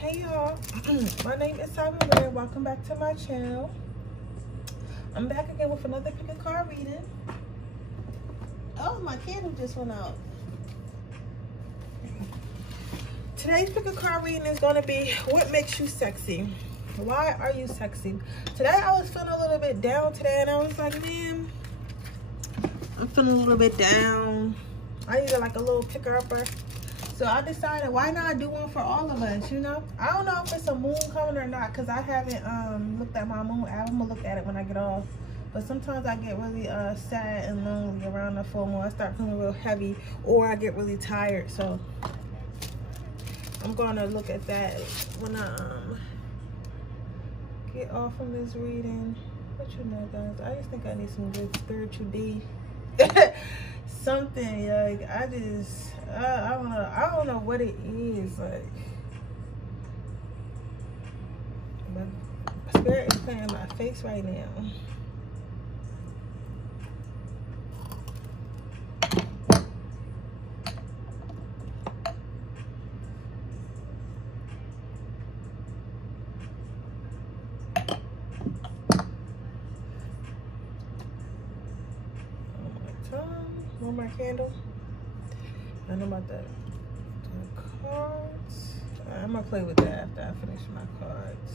Hey y'all, my name is Siren Redd. Welcome back to my channel. I'm back again with another pick a card reading. Oh, my candle just went out. Today's pick a card reading is going to be what makes you sexy. Why are you sexy? Today I was feeling a little bit down today, and I was like, man, I'm feeling a little bit down. I needed like a little picker-upper. So I decided, why not do one for all of us, you know? I don't know if it's a moon coming or not, because I haven't looked at my moon. I'm going to look at it when I get off. But sometimes I get really sad and lonely around the full moon. I start feeling real heavy, or I get really tired. So I'm going to look at that when I get off from this reading. But you know, guys, I just think I need some good spiritual D. Something like I don't know what it is, like, but spirit is playing in my face right now. One more candle. I know about that. The cards. I'm gonna play with that after I finish my cards.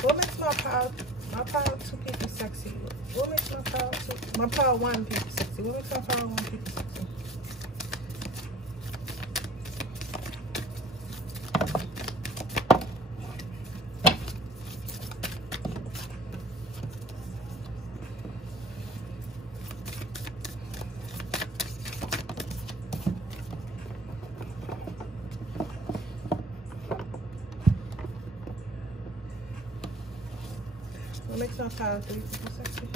What makes my pile 2 people sexy? What makes my pile 1 people sexy? What makes my pile 1 people sexy? What makes my pile 3 people sexy?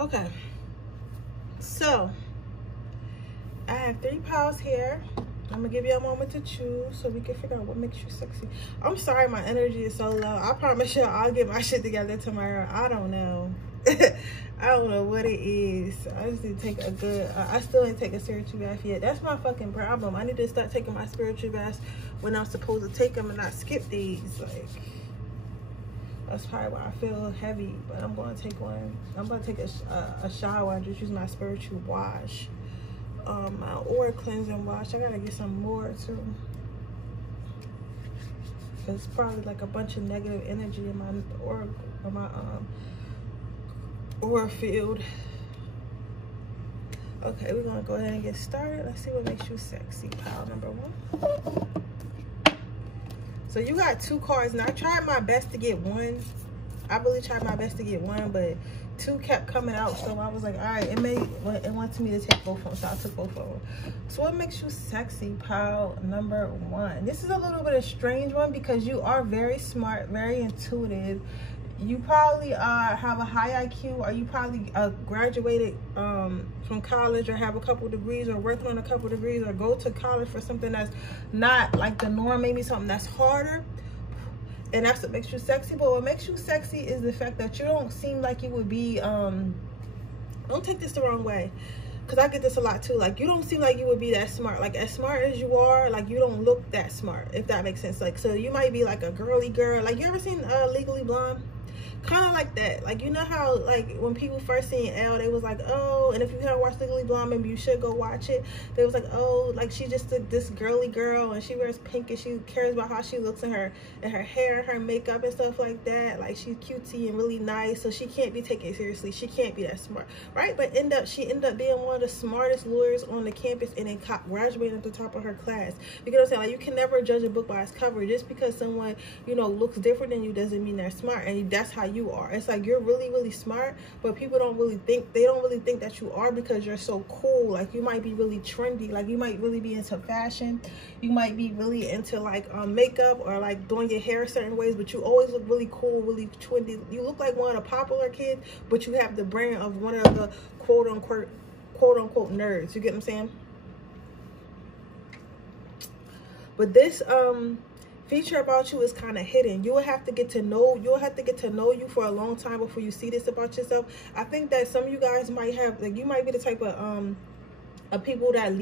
Okay, so I have 3 piles here. I'm gonna give you a moment to choose so we can figure out what makes you sexy. I'm sorry my energy is so low. I promise you I'll get my shit together tomorrow. I don't know. I don't know what it is. I just need to take a good, I still didn't take a spiritual bath yet. That's my fucking problem. I need to start taking my spiritual baths when I'm supposed to take them and not skip these. Like, that's probably why I feel heavy, but I'm going to take one. I'm going to take a shower and just use my spiritual wash. My aura cleansing wash. I got to get some more too. It's probably like a bunch of negative energy in my aura field. Okay, we're going to go ahead and get started. Let's see what makes you sexy. Pile number 1. So you got 2 cards, and I tried my best to get 1. I really tried my best to get 1, but 2 kept coming out. So I was like, all right, it wants me to take both of them, so I took both of them. So what makes you sexy? Pile number 1. This is a little bit of a strange one because you are very smart, very intuitive. You probably have a high IQ, or you probably graduated from college, or have a couple degrees, or working on a couple degrees, or go to college for something that's not like the norm, maybe something that's harder, and that's what makes you sexy. But what makes you sexy is the fact that you don't seem like you would be, don't take this the wrong way, because I get this a lot too, like you don't seem like you would be that smart. Like as smart as you are, like you don't look that smart, if that makes sense. Like, so you might be like a girly girl. Like, you ever seen Legally Blonde? kind of like that. Like, you know how, like, when people first seen Elle, they was like, oh, and if you haven't watched Legally Blonde, maybe you should go watch it. They was like, oh, like, she's just this girly girl, and she wears pink, and she cares about how she looks in her hair, her makeup, and stuff like that. Like, she's cutesy and really nice, so she can't be taken seriously. She can't be that smart, right? But she ended up being one of the smartest lawyers on the campus, and then graduating at the top of her class. You know what I'm saying? Like, you can never judge a book by its cover. Just because someone, you know, looks different than you doesn't mean they're smart, and that's how you are. It's like, you're really, really smart, but people don't really think that you are, because you're so cool. Like, you might be really trendy, like, you might really be into fashion, you might be really into, like, makeup, or like doing your hair certain ways, but you always look really cool, really trendy. You look like one of the popular kids, but you have the brand of one of the quote unquote nerds. You get what I'm saying? But this feature about you is kind of hidden. You'll have to get to know you for a long time before you see this about yourself. I think that some of you guys might have, like, you might be the type of people that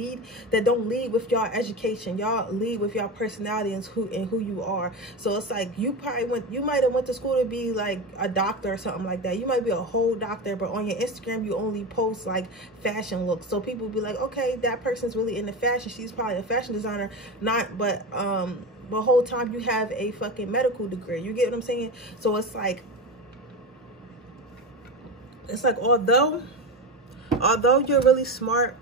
don't lead with y'all education. Y'all lead with y'all personality and who you are. So it's like, you might have went to school to be like a doctor or something like that. You might be a whole doctor, but on your Instagram you only post like fashion looks. So people will be like, okay, that person's really into fashion. She's probably a fashion designer. But the whole time you have a fucking medical degree. You get what I'm saying? So it's like although you're really smart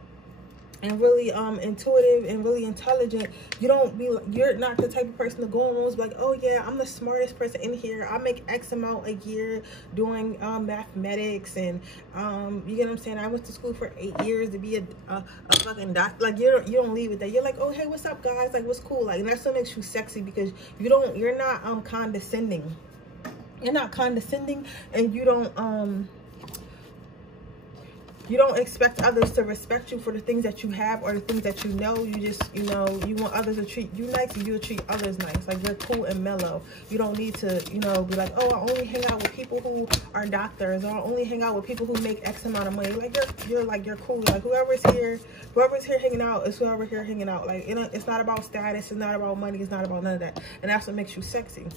and really intuitive and really intelligent, you're not the type of person to go in rooms like, oh yeah, I'm the smartest person in here, I make X amount a year doing mathematics, and you get what I'm saying, I went to school for 8 years to be a fucking doctor. Like, you don't leave with that. You're like, oh hey, what's up guys, like, what's cool? Like, and that's what makes you sexy, because you're not condescending. You're not condescending, and you don't expect others to respect you for the things that you have or the things that you know. You just, you know, you want others to treat you nice, and you'll treat others nice. Like, you're cool and mellow. You don't need to, you know, be like, oh, I only hang out with people who are doctors, or I only hang out with people who make X amount of money. Like, you're cool. Like, whoever's here hanging out is whoever here hanging out. Like, you know, it's not about status, it's not about money, it's not about none of that. And that's what makes you sexy.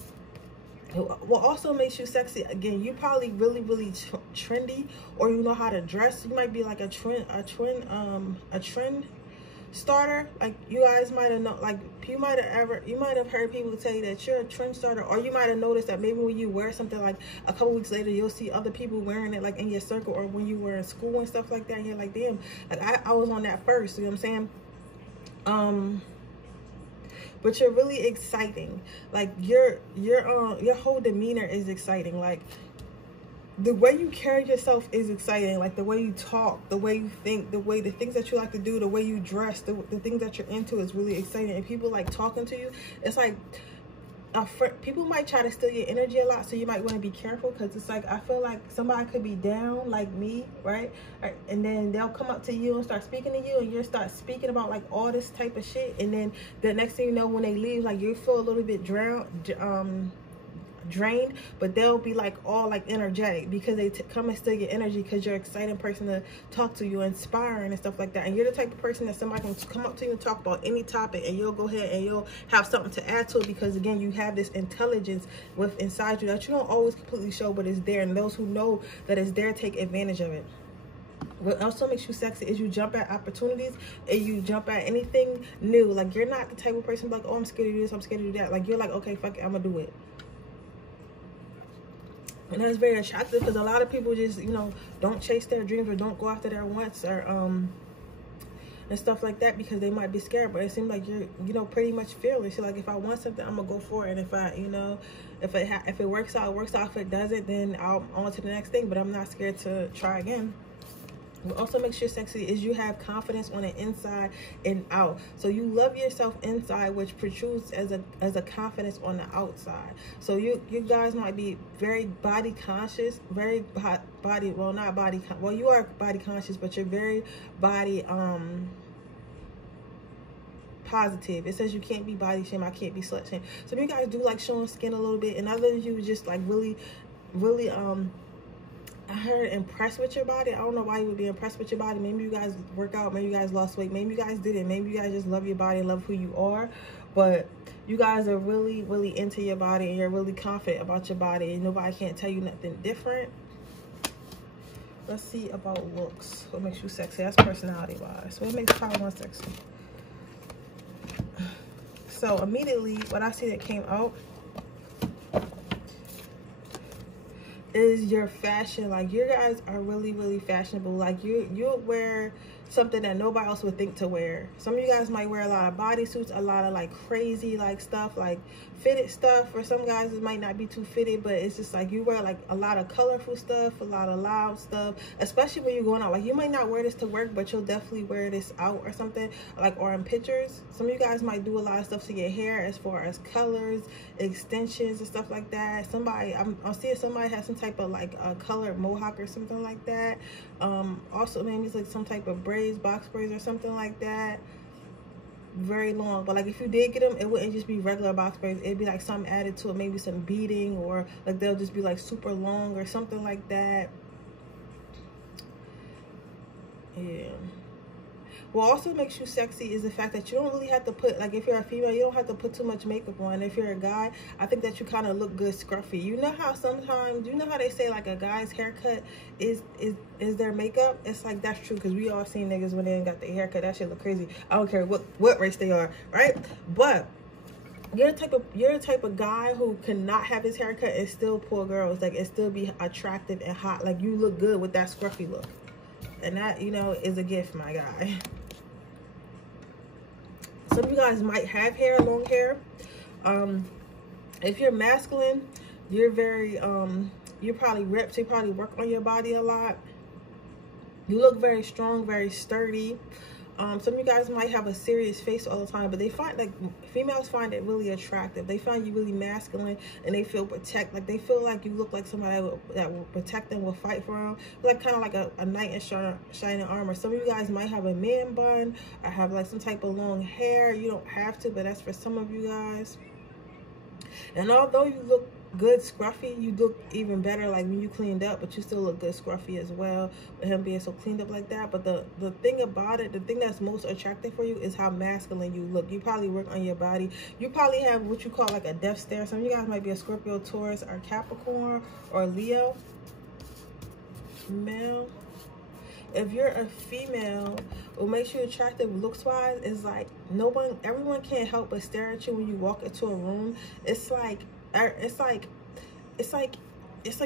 What also makes you sexy, again, you probably really, really trendy, or you know how to dress. You might be like a trend starter. Like, you guys might have known, like, you might have heard people tell you that you're a trend starter, or you might have noticed that maybe when you wear something, like a couple weeks later you'll see other people wearing it, like in your circle, or when you were in school and stuff like that, and you're like, damn, like I was on that first. You know what I'm saying? But you're really exciting. Like, your whole demeanor is exciting. Like, the way you carry yourself is exciting. Like, the way you talk, the way you think, the things that you like to do, the way you dress, the things that you're into is really exciting. And people like talking to you. It's like, people might try to steal your energy a lot, so you might want to be careful, because it's like, I feel like somebody could be down like me, right? And then they'll come up to you and start speaking to you, and you start speaking about like all this type of shit, and then the next thing you know, when they leave, like, you feel a little bit drained, but they'll be like all like energetic, because they come and steal your energy, because you're an exciting person to talk to, you're inspiring and stuff like that. And you're the type of person that somebody can come up to you and talk about any topic, and you'll go ahead and you'll have something to add to it, because again, you have this intelligence inside you that you don't always completely show, but it's there, and those who know that it's there take advantage of it. What also makes you sexy is you jump at opportunities, and you jump at anything new. Like, you're not the type of person like, oh, I'm scared to do this, I'm scared to do that. Like, you're like, okay, fuck it, I'm gonna do it. And that's very attractive, because a lot of people just, you know, don't chase their dreams, or don't go after their wants, or and stuff like that, because they might be scared. But it seems like you're, you know, pretty much fearless. You're like, if I want something, I'm gonna go for it. And if I, you know, if it works out, it works out. If it doesn't, then I'll on to the next thing. But I'm not scared to try again. What also makes you sexy is you have confidence on the inside and out. So you love yourself inside, which protrudes as a confidence on the outside. So you guys might be very body conscious, very body, well, not body, well, you are body conscious, but you're very body positive. It says you can't be body shame, I can't be slut shame. So you guys do like showing skin a little bit, and others you just like really I heard impressed with your body. I don't know why you would be impressed with your body. Maybe you guys work out, maybe you guys lost weight, maybe you guys didn't, maybe you guys just love your body and love who you are. But You guys are really, really into your body, and you're really confident about your body, and nobody can't tell you nothing different. Let's see about looks. What makes you sexy? That's personality-wise. What makes pile one sexy? So immediately, what I see that came out is your fashion. Like, you guys are really, really fashionable. Like, you'll wear something that nobody else would think to wear. Some of you guys might wear a lot of bodysuits, a lot of like crazy like stuff, like fitted stuff. For some guys it might not be too fitted, but it's just like you wear like a lot of colorful stuff, a lot of loud stuff, especially when you're going out. Like, you might not wear this to work, but you'll definitely wear this out or something, like, or in pictures. Some of you guys might do a lot of stuff to your hair, as far as colors, extensions and stuff like that. Somebody, I'm seeing somebody has some type of like a colored mohawk or something like that. Also maybe it's like some type of braids, box braids or something like that. Very long, but like if you did get them, it wouldn't just be regular box braids. It'd be like something added to it, maybe some beading, or like they'll just be like super long or something like that. Yeah. What also makes you sexy is the fact that you don't really have to put, like, if you're a female, you don't have to put too much makeup on. If you're a guy, I think that you kind of look good scruffy. You know how sometimes, you know how they say like a guy's haircut is their makeup? It's like, that's true, because we all seen niggas when they ain't got their haircut. That shit look crazy. I don't care what race they are, right? But you're the type of guy who cannot have his haircut and still pull girls, like, and still be attractive and hot. Like, you look good with that scruffy look, and that, you know, is a gift, my guy. Some of you guys might have hair, long hair. If you're masculine, you're very you're probably ripped. You probably work on your body a lot. You look very strong, very sturdy. Some of you guys might have a serious face all the time, but they find, like, females find it really attractive. They find you really masculine, and they feel like they feel like you look like somebody that will protect them, will fight for them. Like, kind of like a knight in shining armor. Some of you guys might have a man bun or have like some type of long hair. You don't have to, but that's for some of you guys. And although you look good scruffy, you look even better like when you cleaned up, but you still look good scruffy as well, with him being so cleaned up like that. But the thing about it, the thing that's most attractive for you is how masculine you look. You probably work on your body. You probably have what you call like a death stare. Some of you guys might be a Scorpio, Taurus, or Capricorn, or Leo male. If you're a female, what makes you attractive looks wise is like everyone can't help but stare at you when you walk into a room. It's like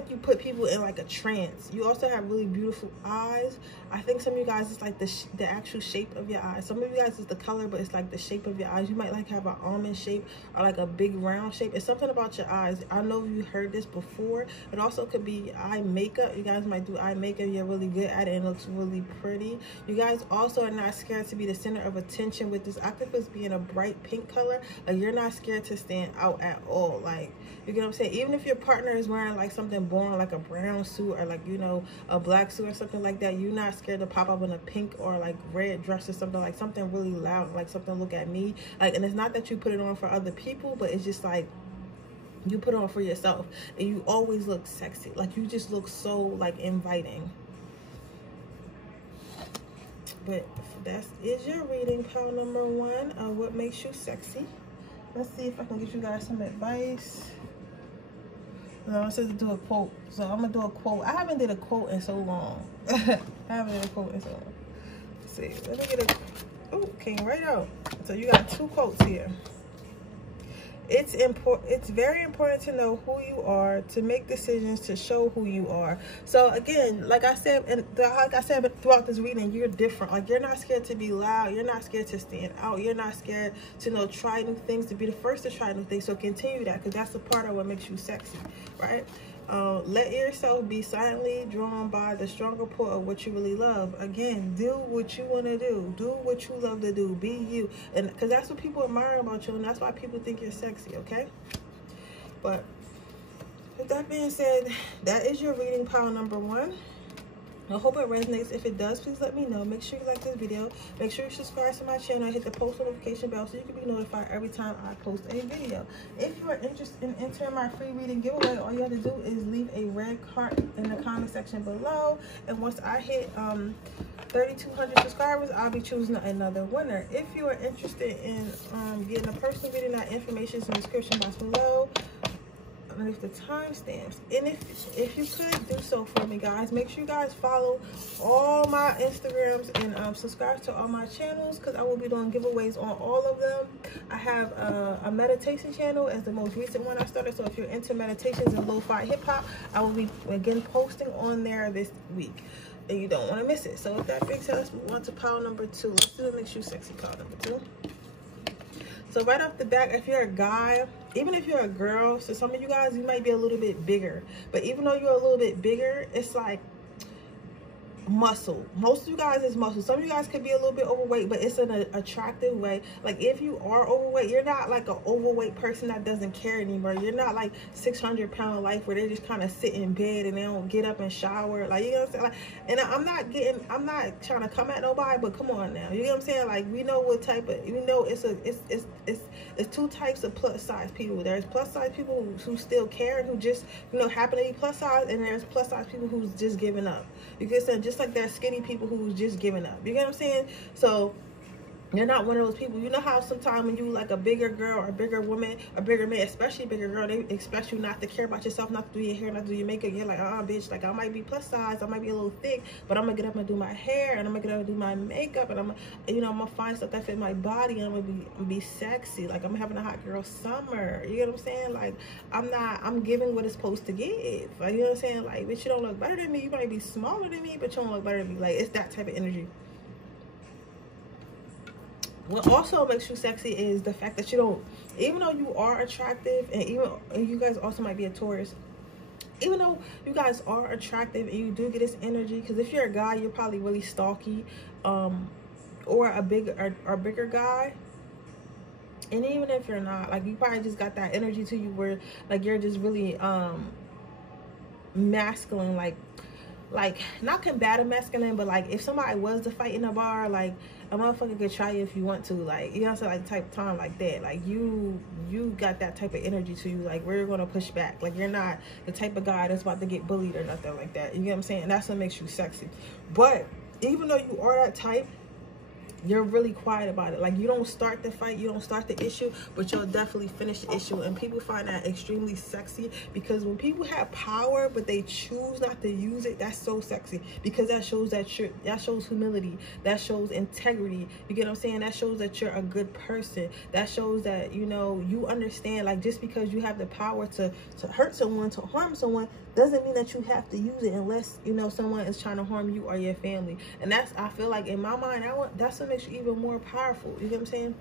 you put people in like a trance. You also have really beautiful eyes. I think some of you guys, it's like the actual shape of your eyes. Some of you guys, it's the color, but it's like the shape of your eyes. You might like have an almond shape or like a big round shape. It's something about your eyes. I know you heard this before. It also could be eye makeup. You guys might do eye makeup. You're really good at it and it looks really pretty. You guys also are not scared to be the center of attention, with this octopus being a bright pink color. Like, you're not scared to stand out at all. Like, you get what I'm saying? Even if your partner is wearing like something boring, like a brown suit or like, you know, a black suit or something like that, you're not scared to pop up in a pink or like red dress or something, like something really loud, like something look at me. Like, and it's not that you put it on for other people, but it's just like you put it on for yourself, and you always look sexy. Like, you just look so like inviting. But that is your reading, pile number 1. What makes you sexy? Let's see if I can get you guys some advice. No, it says to do a quote, so I'm gonna do a quote. I haven't did a quote in so long. Let's see, let me get a, oh, came right out. So you got 2 quotes here. It's very important to know who you are, to make decisions, to show who you are. So again, like I said, and like I said throughout this reading, you're different. Like, you're not scared to be loud. You're not scared to stand out. You're not scared to, you know, try new things, to be the first to try new things. So continue that, because that's a part of what makes you sexy, right? Let yourself be silently drawn by the stronger pull of what you really love. Again, do what you want to do. Do what you love to do. Be you. And because that's what people admire about you, and that's why people think you're sexy, okay? But with that being said, that is your reading, pile number 1. I hope it resonates. If it does, please let me know. Make sure you like this video. Make sure you subscribe to my channel and hit the post notification bell so you can be notified every time I post a video. If you are interested in entering my free reading giveaway, all you have to do is leave a red heart in the comment section below. And once I hit 3,200 subscribers, I'll be choosing another winner. If you are interested in getting a personal reading, that information is in the description box below underneath the timestamps. And if you could do so for me, guys, make sure you guys follow all my Instagrams and subscribe to all my channels, because I will be doing giveaways on all of them. I have a meditation channel as the most recent one I started, so if you're into meditations and lo-fi hip-hop, I will be again posting on there this week, and you don't want to miss it. So with that being said, let's move on to pile number 2. Let's do the Makes You Sexy pile number 2. So right off the bat, if you're a guy, even if you're a girl, so some of you guys, you might be a little bit bigger. But even though you're a little bit bigger, it's like muscle. Most of you guys is muscle. Some of you guys could be a little bit overweight, but it's in an attractive way. Like if you are overweight, you're not like an overweight person that doesn't care anymore. You're not like 600-pound life where they just kind of sit in bed and they don't get up and shower. Like, you know what I'm saying? Like, and I'm not trying to come at nobody, but come on now, you know what I'm saying? Like, we know what type of, you know, it's two types of plus size people. There's plus size people who still care and who just, you know, happen to be plus size, and there's plus size people who's just giving up. You get what I'm saying? Just like there's skinny people who's just giving up. You get what I'm saying? So you're not one of those people. You know how sometimes when you like a bigger girl or a bigger woman, a bigger man, especially a bigger girl, they expect you not to care about yourself, not to do your hair, not to do your makeup. You're like, bitch, like I might be plus size, I might be a little thick, but I'm gonna get up and do my hair, and I'm gonna get up and do my makeup, and I'm gonna find stuff that fit my body, and I'm gonna be sexy. Like I'm having a hot girl summer. You get what I'm saying? Like I'm giving what it's supposed to give. Like, you know what I'm saying? Like, bitch, you don't look better than me. You might be smaller than me, but you don't look better than me. Like, it's that type of energy. What also makes you sexy is the fact that you don't, even though you are attractive, and you guys also might be a Taurus, even though you guys are attractive and you do get this energy, because if you're a guy, you're probably really stalky, or a bigger guy. And even if you're not, like, you probably just got that energy to you where like you're just really masculine, like not combative masculine, but like if somebody was to fight in a bar, like a motherfucker could try you if you want to, like, you know what I'm saying, like type of time like that. Like you got that type of energy to you, like we're gonna push back. Like you're not the type of guy that's about to get bullied or nothing like that. You get what I'm saying? That's what makes you sexy. But even though you are that type, you're really quiet about it. Like you don't start the fight, you don't start the issue, but you'll definitely finish the issue. And people find that extremely sexy, because when people have power but they choose not to use it, that's so sexy, because that shows that shows humility, that shows integrity. You get what I'm saying? That shows that you're a good person. That shows that, you know, you understand, like, just because you have the power to hurt someone, to harm someone, doesn't mean that you have to use it unless, you know, someone is trying to harm you or your family. And that's, I feel like in my mind, that's what makes you even more powerful. You get what I'm saying?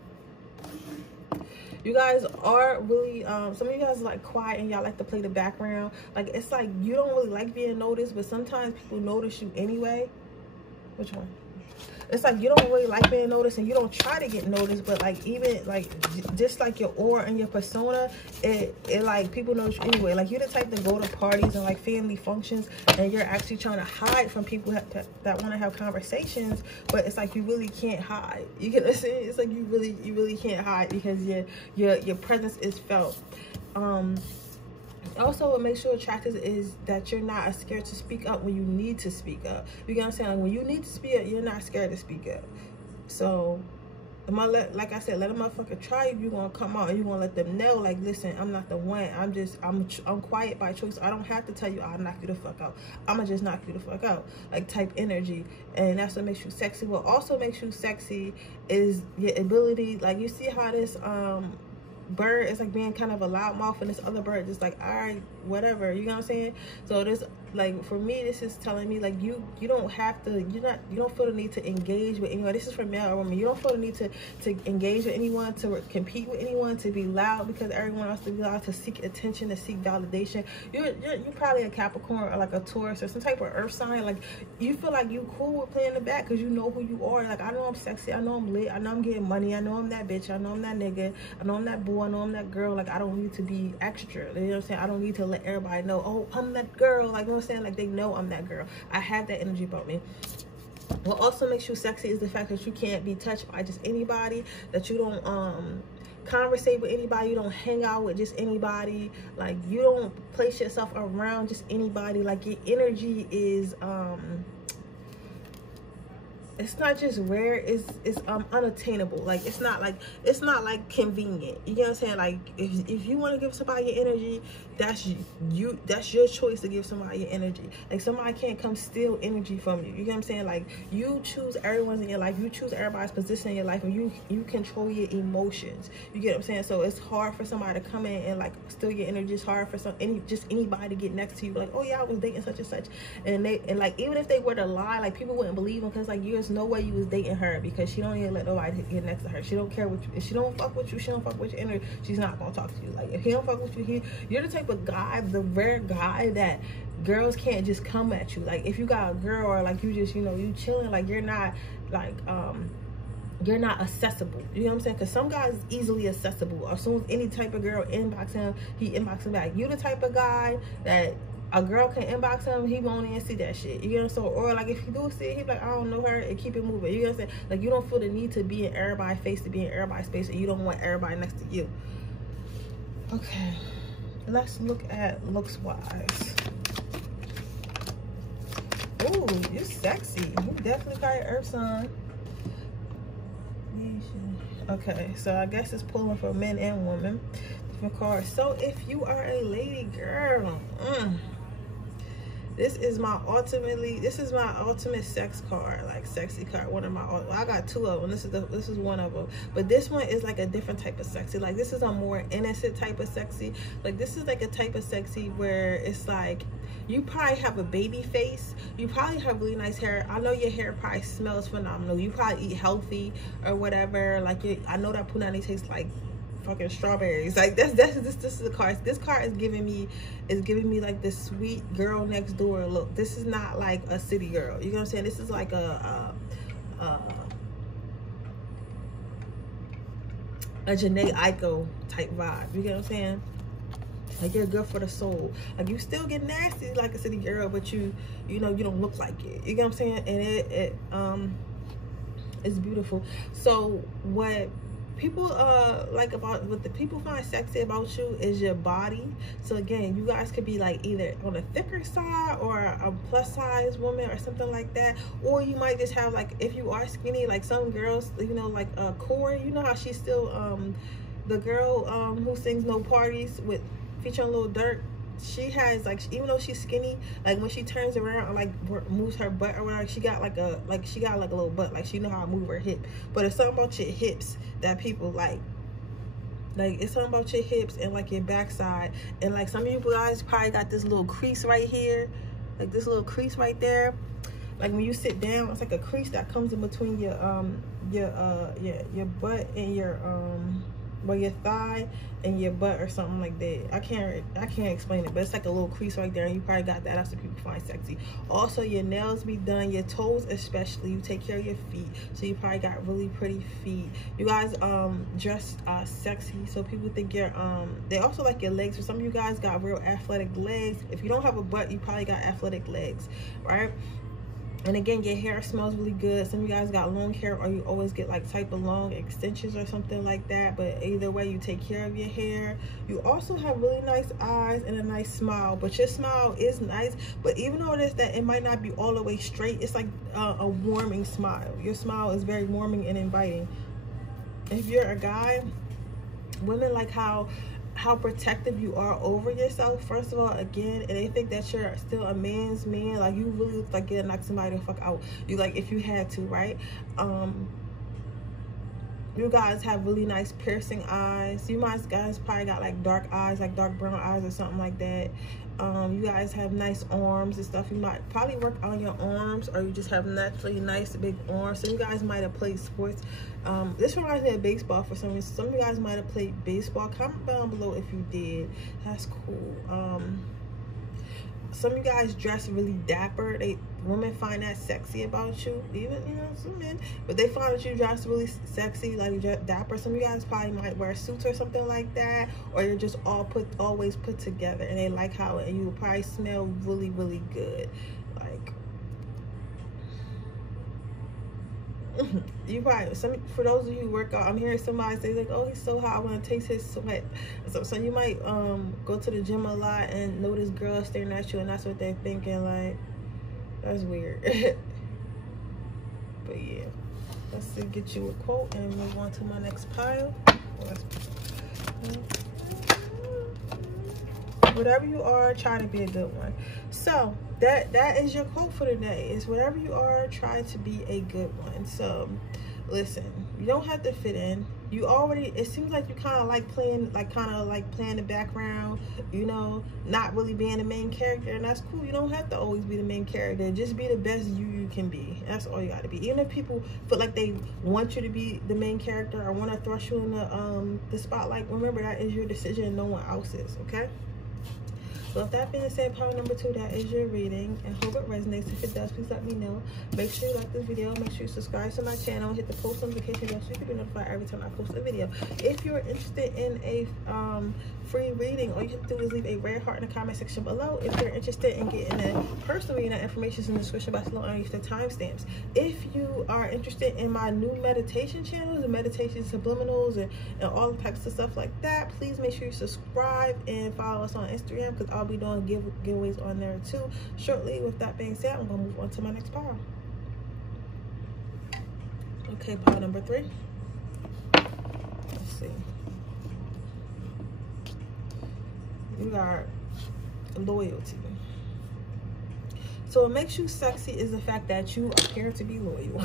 You guys are really, some of you guys are like quiet and y'all like to play the background. Like, it's like you don't really like being noticed, but sometimes people notice you anyway. Which one? It's like you don't really like being noticed and you don't try to get noticed, but like even like just like your aura and your persona, it like people notice you anyway. Like you're the type to go to parties and like family functions, and you're actually trying to hide from people that want to have conversations, but it's like you really can't hide. You get what I'm saying? It's like you really can't hide, because your presence is felt. Also, what makes you attractive is that you're not scared to speak up when you need to speak up. You get what I'm saying? Like when you need to speak up, you're not scared to speak up. So, like I said, let a motherfucker try you. You're gonna come out and you're gonna let them know, like, listen, I'm not the one. I'm quiet by choice. I don't have to tell you I'll knock you the fuck out. I'ma just knock you the fuck out. Like type energy, and that's what makes you sexy. What also makes you sexy is your ability. Like you see how this bird is like being kind of a loudmouth, and this other bird just like, all right, whatever. You know what I'm saying? So this, like, for me, this is telling me like you don't have to, you don't feel the need to engage with anyone. This is for male or woman. You don't feel the need to engage with anyone, to compete with anyone, to be loud because everyone else to be loud, to seek attention, to seek validation. You're probably a Capricorn or like a Taurus or some type of earth sign. Like you feel like you cool with playing the back because you know who you are. Like, I know I'm sexy, I know I'm lit, I know I'm getting money, I know I'm that bitch, I know I'm that nigga, I know I'm that boy, I know I'm that girl. Like, I don't need to be extra. You know what I'm saying? I don't need to let everybody know, oh, I'm that girl. Like, you know what I'm saying? Like, they know I'm that girl. I have that energy about me. What also makes you sexy is the fact that you can't be touched by just anybody, that you don't conversate with anybody, you don't hang out with just anybody, like you don't place yourself around just anybody. Like your energy is it's not just rare, it's unattainable. Like it's not like convenient. You know what I'm saying? Like if you want to give somebody your energy, that's your choice to give somebody your energy. Like somebody can't come steal energy from you. You know what I'm saying? Like you choose everyone's in your life, you choose everybody's position in your life, and you control your emotions. You get what I'm saying? So it's hard for somebody to come in and like steal your energy. It's hard for anybody to get next to you, like, oh yeah, I was dating such and such, and like even if they were to lie, like people wouldn't believe them, because like there's no way you was dating her, because she don't even let nobody get next to her. She don't care what you, if she don't fuck with you, she don't fuck with your energy, she's not gonna talk to you. Like if he don't fuck with you, you're the type of guy, the rare guy that girls can't just come at you. Like if you got a girl, or like you just, you know, you chilling, like you're not like you're not accessible. You know what I'm saying? Because some guys is easily accessible. As soon as any type of girl inbox him, he inbox him back. You the type of guy that a girl can inbox him, he won't even see that shit. You know what I'm saying? Or like if he do see it, he be like, I don't know her, and keep it moving. You know what I'm saying? Like you don't feel the need to be in everybody's face, to be in everybody's space, and you don't want everybody next to you. Okay, let's look at looks wise. Ooh, you're sexy. You definitely got an earth sign. Okay, so I guess it's pulling for men and women, different cards. So if you are a lady girl, this is my ultimate sex card, like sexy card. One of my, I got two of them. This is one of them, but this one is like a different type of sexy. Like this is a more innocent type of sexy. Like this is like a type of sexy where it's like, you probably have a baby face, you probably have really nice hair. I know your hair probably smells phenomenal. You probably eat healthy or whatever. Like I know that punani tastes like fucking strawberries. Like this is the card. This card is giving me like this sweet girl next door look. This is not like a city girl. You know what I'm saying? This is like a Janae Aiko type vibe. You get what I'm saying? Like you're good for the soul. Like you still get nasty like a city girl, but you know you don't look like it. You get what I'm saying? And it's beautiful. So what people what the people find sexy about you is your body. So again, you guys could be like either on a thicker side or a plus size woman or something like that, or you might just have, like, if you are skinny, like some girls, you know, like Corey, you know how she's still the girl who sings No Parties with featuring Lil Durk. She has, like, even though she's skinny, like when she turns around or like moves her butt or whatever, she got like a little butt, like she know how to move her hip. But it's something about your hips that people like it's something about your hips and like your backside, and like some of you guys probably got this little crease right here, like this little crease right there. Like when you sit down, it's like a crease that comes in between your butt and your thigh and your butt or something like that. I can't explain it, but it's like a little crease right there, and you probably got that. That's what people find sexy. Also, your nails be done, your toes especially. You take care of your feet, so you probably got really pretty feet. You guys dress sexy, so people think you're they also like your legs. For some of you guys got real athletic legs. If you don't have a butt, you probably got athletic legs, right? And again, your hair smells really good. Some of you guys got long hair, or you always get like type of long extensions or something like that. But either way, you take care of your hair. You also have really nice eyes and a nice smile. But your smile is nice. But even though it might not be all the way straight, it's like a warming smile. Your smile is very warming and inviting. If you're a guy, women like how protective you are over yourself, first of all, again, and they think that you're still a man's man. Like you really look like you'd knock somebody the fuck out. You, like, if you had to, right? You guys have really nice piercing eyes. You guys probably got like dark eyes, like dark brown eyes or something like that. You guys have nice arms and stuff. You might probably work on your arms, or you just have naturally nice big arms. So you guys might have played sports. This reminds me of baseball for some reason. Some of you guys might have played baseball. Comment down below if you did. That's cool. Some of you guys dress really dapper. Women find that sexy about you. Even, you know, some men, but they find that you dress really sexy, like dapper. Some of you guys probably might wear suits or something like that, or you're just always put together, and they like how it, and you will probably smell really, really good. Like you probably, for those of you who work out, I'm hearing somebody say like, oh, he's so hot, I want to taste his sweat. So you might go to the gym a lot and notice girls staring at you, and that's what they're thinking, like, that's weird. But yeah, let's see, get you a quote and move on to my next pile. Whatever you are, try to be a good one. So that is your quote for today. Is whatever you are, try to be a good one. So listen, you don't have to fit in. You already, it seems like you kind of like playing the background, you know, not really being the main character, and that's cool. You don't have to always be the main character. Just be the best you can be. That's all you got to be. Even if people feel like they want you to be the main character or want to thrust you in the spotlight, remember that is your decision and no one else's, okay? So with that being said, pile number 2, that is your reading, and hope it resonates. If it does, please let me know. Make sure you like this video, make sure you subscribe to my channel, and hit the post notification bell so you can be notified every time I post a video. If you're interested in a free reading, all you have to do is leave a red heart in the comment section below. If you're interested in getting a personal reading, that information is in the description box below, and use the timestamps. If you are interested in my new meditation channels, the meditations, subliminals, and all types of stuff like that, please make sure you subscribe and follow us on Instagram, because I'll be doing giveaways on there too shortly. With that being said, I'm gonna move on to my next pile. Okay, pile number 3. Let's see. You got loyalty. So what makes you sexy is the fact that you appear to be loyal.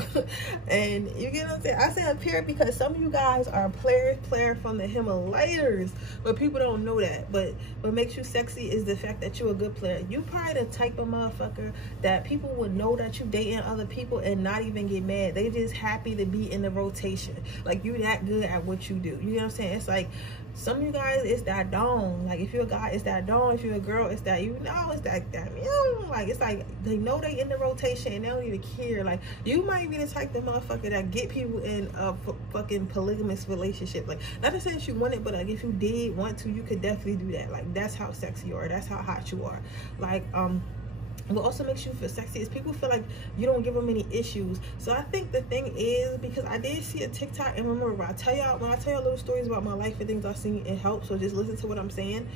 And you get what I'm saying? I say appear because some of you guys are player from the Himalayas, but people don't know that. But what makes you sexy is the fact that you're a good player. You probably the type of motherfucker that people would know that you dating other people and not even get mad. They just happy to be in the rotation. Like, you that good at what you do. You know what I'm saying? It's like, some of you guys, it's that dawn. Like, if you're a guy, it's that dawn. If you're a girl, it's that, you know, it's that like, it's like they know they in the rotation and they don't even care. Like, you might be the type of motherfucker that get people in a fucking polygamous relationship. Like, not to say that you want it, but like, if you did want to, you could definitely do that. Like, that's how sexy you are. That's how hot you are. Like, what also makes you feel sexy is people feel like you don't give them any issues. So I think the thing is, because I did see a TikTok, and remember, when I tell y'all little stories about my life and things I've seen, it helps. So just listen to what I'm saying.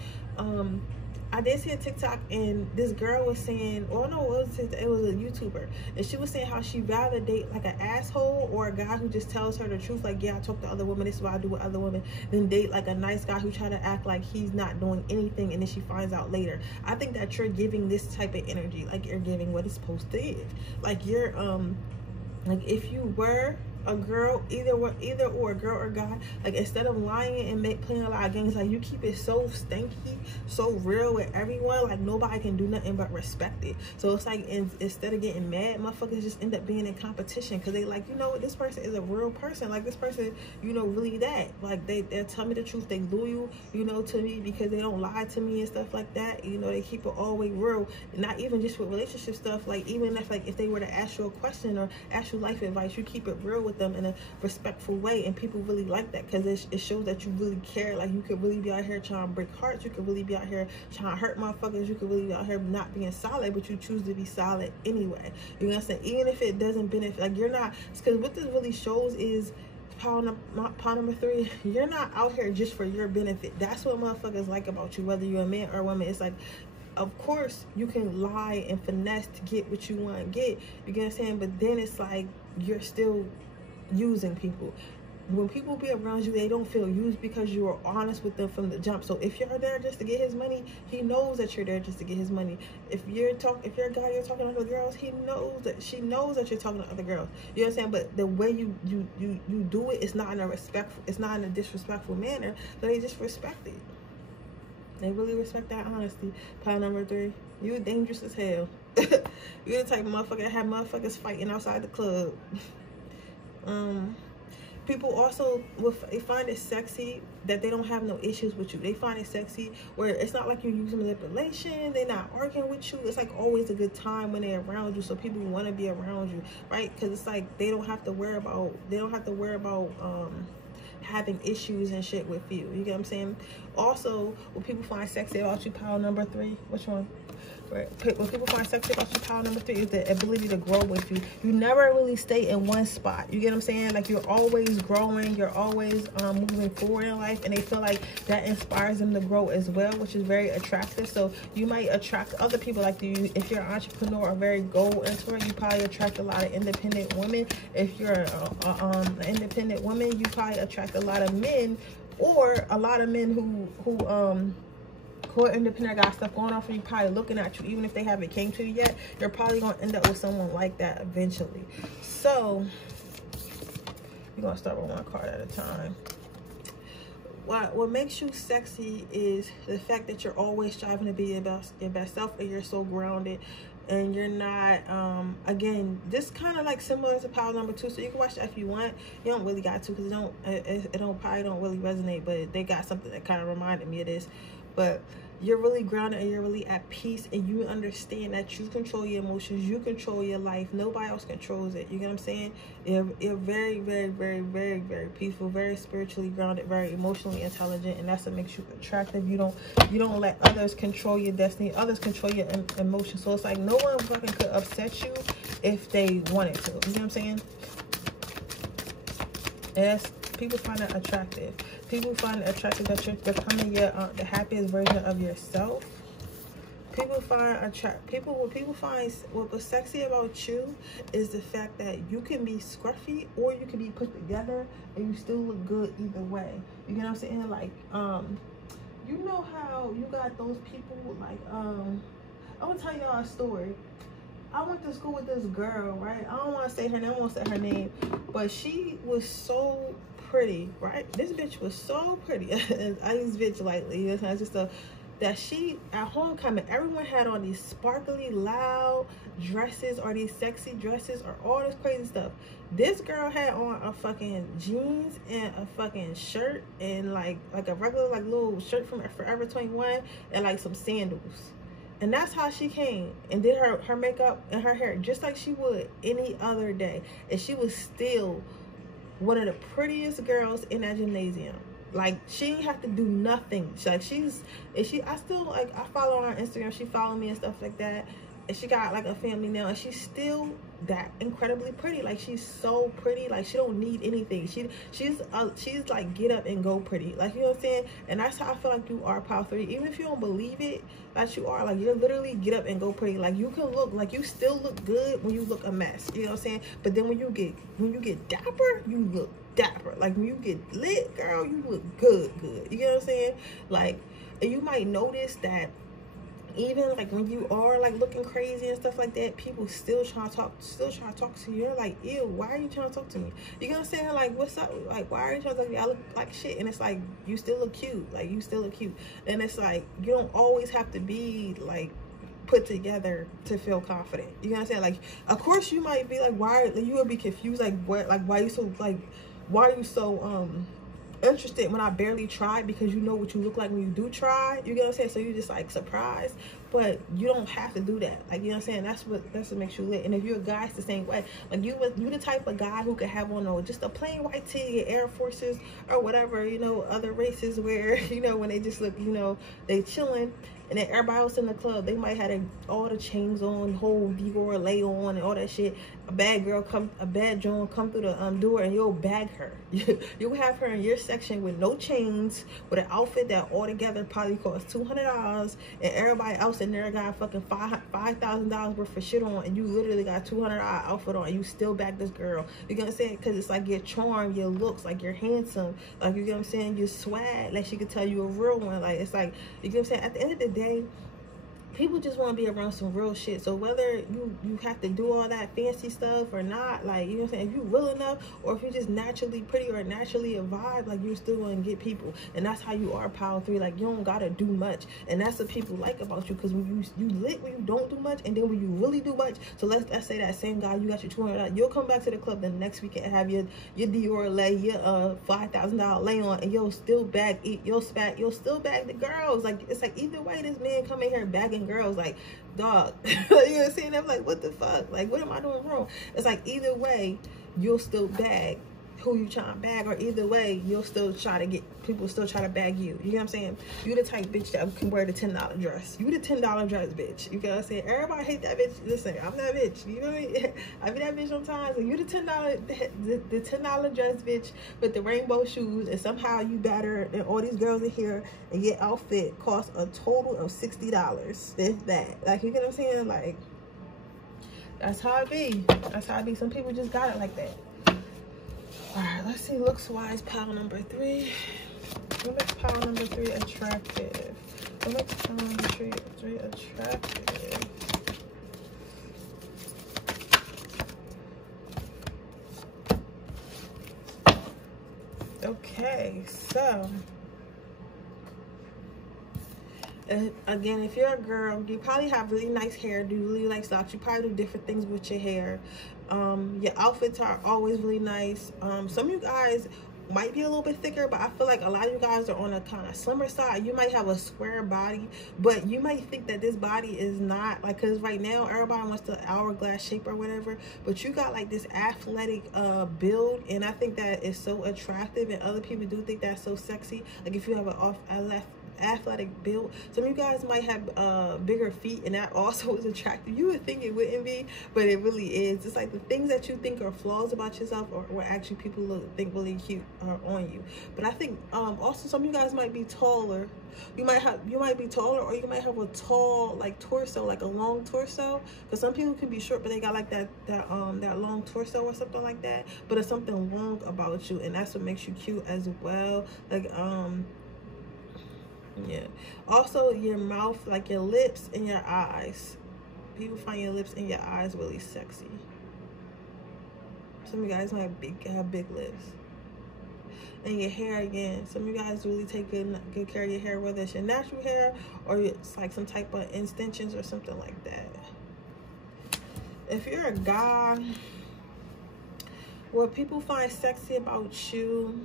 I did see a TikTok, and this girl was saying, oh no, it was a YouTuber, and she was saying how she'd rather date like an asshole or a guy who just tells her the truth, like, yeah, I talk to other women, this is what I do with other women, than date like a nice guy who try to act like he's not doing anything, and then she finds out later. I think that you're giving this type of energy, like you're giving what it's supposed to give. Like, you're like, if you were a girl, either or a girl or guy, like, instead of lying and playing a lot of games, like, you keep it so stanky, so real with everyone, like, nobody can do nothing but respect it. So it's like, instead of getting mad, motherfuckers just end up being in competition, because they like, you know what, this person is a real person. Like, this person, you know, really that, like, they tell me the truth, they loyal, you know, to me, because they don't lie to me and stuff like that. You know, they keep it always real, not even just with relationship stuff. Like, even if, like, if they were to ask you a question or ask you life advice, you keep it real with them in a respectful way, and people really like that, because it shows that you really care. Like, you could really be out here trying to break hearts, you could really be out here trying to hurt motherfuckers, you could really be out here not being solid, but you choose to be solid anyway. You know what I'm saying? Even if it doesn't benefit, like, you're not, because what this really shows is, pile number 3, you're not out here just for your benefit. That's what motherfuckers like about you, whether you're a man or a woman. It's like, of course you can lie and finesse to get what you want to get, you get what I'm saying, but then it's like, you're still using people. When people be around you, they don't feel used, because you are honest with them from the jump. So if you're there just to get his money, he knows that you're there just to get his money. If you're a guy, you're talking to other girls, she knows that you're talking to other girls. You know what I'm saying? But the way you do it, it's not in a disrespectful manner. So they just respect it. They really respect that honesty. Pile number 3, you dangerous as hell. You're the type of motherfucker that have motherfuckers fighting outside the club. People also they find it sexy that they don't have no issues with you. They find it sexy where it's not like you're using manipulation, they're not arguing with you. It's like always a good time when they're around you, so people want to be around you, right? Because it's like they don't have to worry about having issues and shit with you. You get what I'm saying? Also, what people find sexy about you, pile number 3, which one? Right. What people find sexy about you, pile number 3, is the ability to grow with you. You never really stay in one spot. You get what I'm saying? Like, you're always growing. You're always moving forward in life. And they feel like that inspires them to grow as well, which is very attractive. So you might attract other people like you. If you're an entrepreneur or very goal-oriented, you probably attract a lot of independent women. If you're an independent woman, you probably attract a lot of men, or a lot of men who are independent, got stuff going on for you, probably looking at you. Even if they haven't came to you yet, you're probably going to end up with someone like that eventually. So you're going to start with one card at a time. What makes you sexy is the fact that you're always striving to be your best self, and you're so grounded, and you're not again, this kind of like similar to pile number 2, so you can watch that if you want. You don't really got to, because it probably don't really resonate, but they got something that kind of reminded me of this. But you're really grounded, and you're really at peace, and you understand that you control your emotions, you control your life, nobody else controls it. You get what I'm saying? You're very, very, very, very, very peaceful, very spiritually grounded, very emotionally intelligent, and that's what makes you attractive. You don't let others control your destiny, others control your emotions. So it's like no one fucking could upset you if they wanted to. You know what I'm saying? And people find that attractive. People find it attractive that you're becoming the happiest version of yourself. What was sexy about you is the fact that you can be scruffy or you can be put together, and you still look good either way. You get what I'm saying? Like, you know how you got those people, like, I'm gonna tell y'all a story. I went to school with this girl, right? I don't want to say her name, I won't say her name, but she was so pretty, right? This bitch was so pretty. I use bitch lightly. It's just that she, at homecoming, everyone had on these sparkly, loud dresses, or these sexy dresses, or all this crazy stuff. This girl had on a fucking jeans and a fucking shirt, and like a regular, like, little shirt from Forever 21, and like some sandals. And that's how she came and did her makeup and her hair just like she would any other day. And she was still one of the prettiest girls in that gymnasium. Like, she didn't have to do nothing. I still, like, I follow her on Instagram. She followed me and stuff like that. And she got like a family now, and she's still that incredibly pretty. Like, she's so pretty. Like, she don't need anything. She's like get up and go pretty. Like, you know what I'm saying? And that's how I feel like you are, Power 3. Even if you don't believe it, that you are, like, you're literally get up and go pretty. Like, you can look like you still look good when you look a mess. You know what I'm saying? But then when you get dapper, you look dapper. Like, when you get lit, girl, you look good. You know what I'm saying? Like, and you might notice that even like when you are like looking crazy and stuff like that, people still trying to talk to you. You're like, ew, why are you trying to talk to me? You know what I'm saying? Like, what's up? Like, why are you trying to talk to me? I look like shit. And it's like, you still look cute. Like, you still look cute. And it's like, you don't always have to be like put together to feel confident. You know what I'm saying? Like, of course you might be like, why, like, you would be confused, like, what, like, why are you so interested when I barely tried, because you know what you look like when you do try. You get what I'm saying? So you're just like surprised, but you don't have to do that. Like, you know what I'm saying? That's what makes you lit. And if you're a guy, it's the same way. Like, you the type of guy who could have on just a plain white tee, Air Forces or whatever, you know, other races where, you know, when they just look, you know, they chilling. And then everybody else in the club, they might have all the chains on, whole Dior lay on, and all that shit. A bad Joan come through the door, and you'll bag her. You'll have her in your section with no chains, with an outfit that altogether probably costs $200, and everybody else in there got fucking $5,000 worth of shit on, and you literally got $200 outfit on, and you still bag this girl. You get what I'm saying? Because it's like your charm, your looks, like you're handsome, like, you get what I'm saying? Your swag, like she could tell you a real one. Like, it's like, you get what I'm saying? At the end of the day, people just want to be around some real shit. So whether you have to do all that fancy stuff or not, like, you know what I'm saying, if you real enough, or if you're just naturally pretty or naturally a vibe, like, you're still going to get people. And that's how you are, Power 3. Like, you don't gotta do much, and that's what people like about you, because when you lit when you don't do much, and then when you really do much. So let's say that same guy, you got your $200, you'll come back to the club the next week and have your Dior lay, your $5,000 lay on, and you'll still bag the girls. Like, it's like, either way, this man come in here bagging girls, like, dog. You know what I'm saying? I'm like, what the fuck? Like, what am I doing wrong? It's like, either way, you'll still bag who you trying to bag, or either way, you'll still try to get, people still try to bag you. You know what I'm saying? You the type bitch that can wear the $10 dress. You the $10 dress bitch. You know what I'm saying? Everybody hate that bitch. Listen, I'm that bitch. You know what I mean? I be that bitch sometimes. And you the $10 dress bitch with the rainbow shoes, and somehow you better than all these girls in here, and your outfit costs a total of $60. This, that. Like, you know what I'm saying? Like, that's how it be. That's how it be. Some people just got it like that. Alright, let's see looks wise pile number 3. What makes pile number 3 attractive? What makes pile number 3 attractive? Okay, so again, if you're a girl, you probably have really nice hair, do really nice socks, you probably do different things with your hair. Your outfits are always really nice. Some of you guys might be a little bit thicker, but I feel like a lot of you guys are on a kind of slimmer side. You might have a square body, but you might think that this body is not, like, because right now everybody wants the hourglass shape or whatever, but you got like this athletic build, and I think that is so attractive, and other people do think that's so sexy. Like, if you have an athletic build, some of you guys might have bigger feet, and that also is attractive. You would think it wouldn't be, but it really is. It's like the things that you think are flaws about yourself, or what actually people think really cute are on you. But I think also some of you guys might be taller. You might be taller, or you might have a tall, like, torso, like a long torso, because some people can be short but they got like that long torso or something like that, but it's something wrong about you, and that's what makes you cute as well. Like, yeah, also your mouth, like your lips and your eyes. People find your lips and your eyes really sexy. Some of you guys might have big lips. And your hair, again, some of you guys really take good care of your hair, whether it's your natural hair or it's like some type of extensions or something like that. If you're a guy, what people find sexy about you,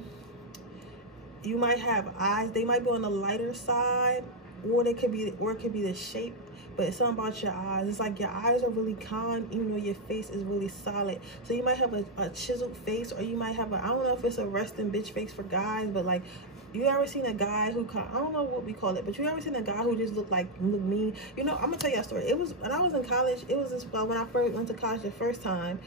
you might have eyes, they might be on the lighter side, or it could be the shape, but it's something about your eyes. It's like your eyes are really calm, even though your face is really solid. So you might have a chiseled face, or you might have I don't know if it's a resting bitch face for guys, but like, you ever seen a guy who, I don't know what we call it, but you ever seen a guy who just looked mean? You know, I'm gonna tell you a story. It was when I was in college. It was this, when I first went to college the first time,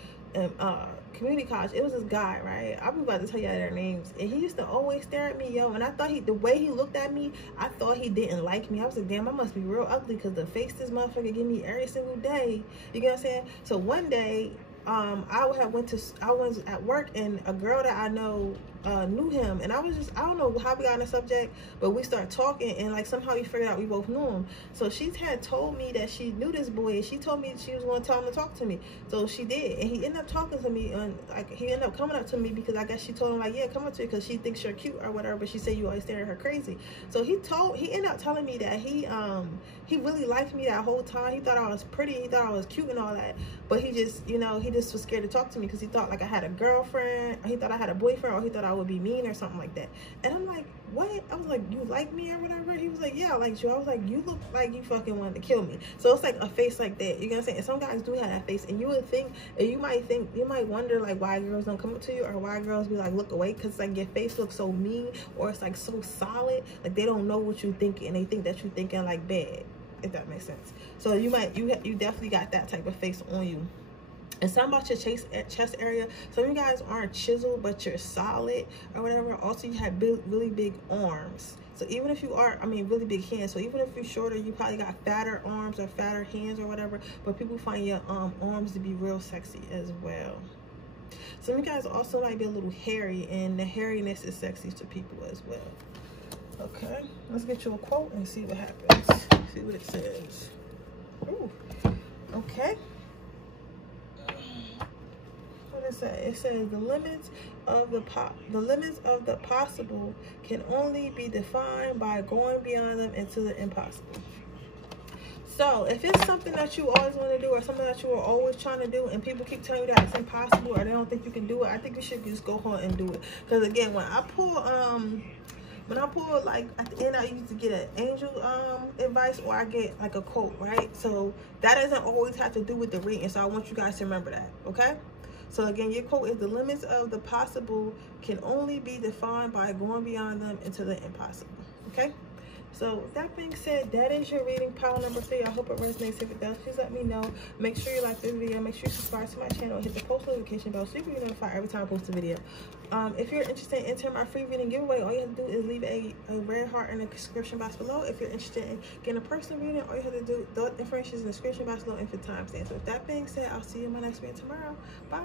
community college. It was this guy, right? I'm about to tell y'all their names, and he used to always stare at me, yo. And I thought the way he looked at me, I thought he didn't like me. I was like, damn, I must be real ugly, because the face this motherfucker give me every single day. You get what I'm saying? So one day, I was at work, and a girl that I know knew him, and I don't know how we got on the subject, but we started talking, and like somehow we figured out we both knew him. So she had told me that she knew this boy, and she told me she was going to tell him to talk to me. So she did, and he ended up talking to me, and like he ended up coming up to me, because I guess she told him like, yeah, come up to me, because she thinks you're cute or whatever, but she said you always staring at her crazy. So he ended up telling me that he really liked me that whole time. He thought I was pretty, he thought I was cute and all that, but he just, you know, he just was scared to talk to me, because he thought like I had a girlfriend, or he thought I had a boyfriend, or he thought I would be mean or something like that. And I'm like, what? I was like, you like me or whatever? He was like, yeah, I like you. I was like, you look like you fucking wanted to kill me. So it's like a face like that, you know what I'm saying? And some guys do have that face, and you would think, and you might wonder like why girls don't come up to you, or why girls be like, look away, because like your face looks so mean, or it's like so solid, like they don't know what you thinking, and they think that you're thinking like bad, if that makes sense. So you definitely got that type of face on you. And something about your chest area, some of you guys aren't chiseled, but you're solid or whatever. Also, you have really big arms. So even if you are, really big hands. So even if you're shorter, you probably got fatter arms or fatter hands or whatever. But people find your arms to be real sexy as well. Some of you guys also might be a little hairy, and the hairiness is sexy to people as well. Okay, let's get you a quote and see what happens. See what it says. Ooh, okay. It says the limits of the possible can only be defined by going beyond them into the impossible. So if it's something that you always want to do, or something that you are always trying to do, and people keep telling you that it's impossible, or they don't think you can do it, I think you should just go ahead and do it. Because again, when I pull like at the end, I used to get an angel advice, or I get like a quote, right? So that doesn't always have to do with the reading. So I want you guys to remember that, okay? So again, your quote is, the limits of the possible can only be defined by going beyond them into the impossible. Okay? So with that being said, that is your reading, pile number 3. I hope it resonates. If it does, please let me know. Make sure you like this video. Make sure you subscribe to my channel. Hit the post notification bell so you can be notified every time I post a video. If you're interested in entering my free reading giveaway, all you have to do is leave a red heart in the description box below. If you're interested in getting a personal reading, all you have to do, the information is in the description box below and for timestamps. So with that being said, I'll see you in my next video tomorrow. Bye.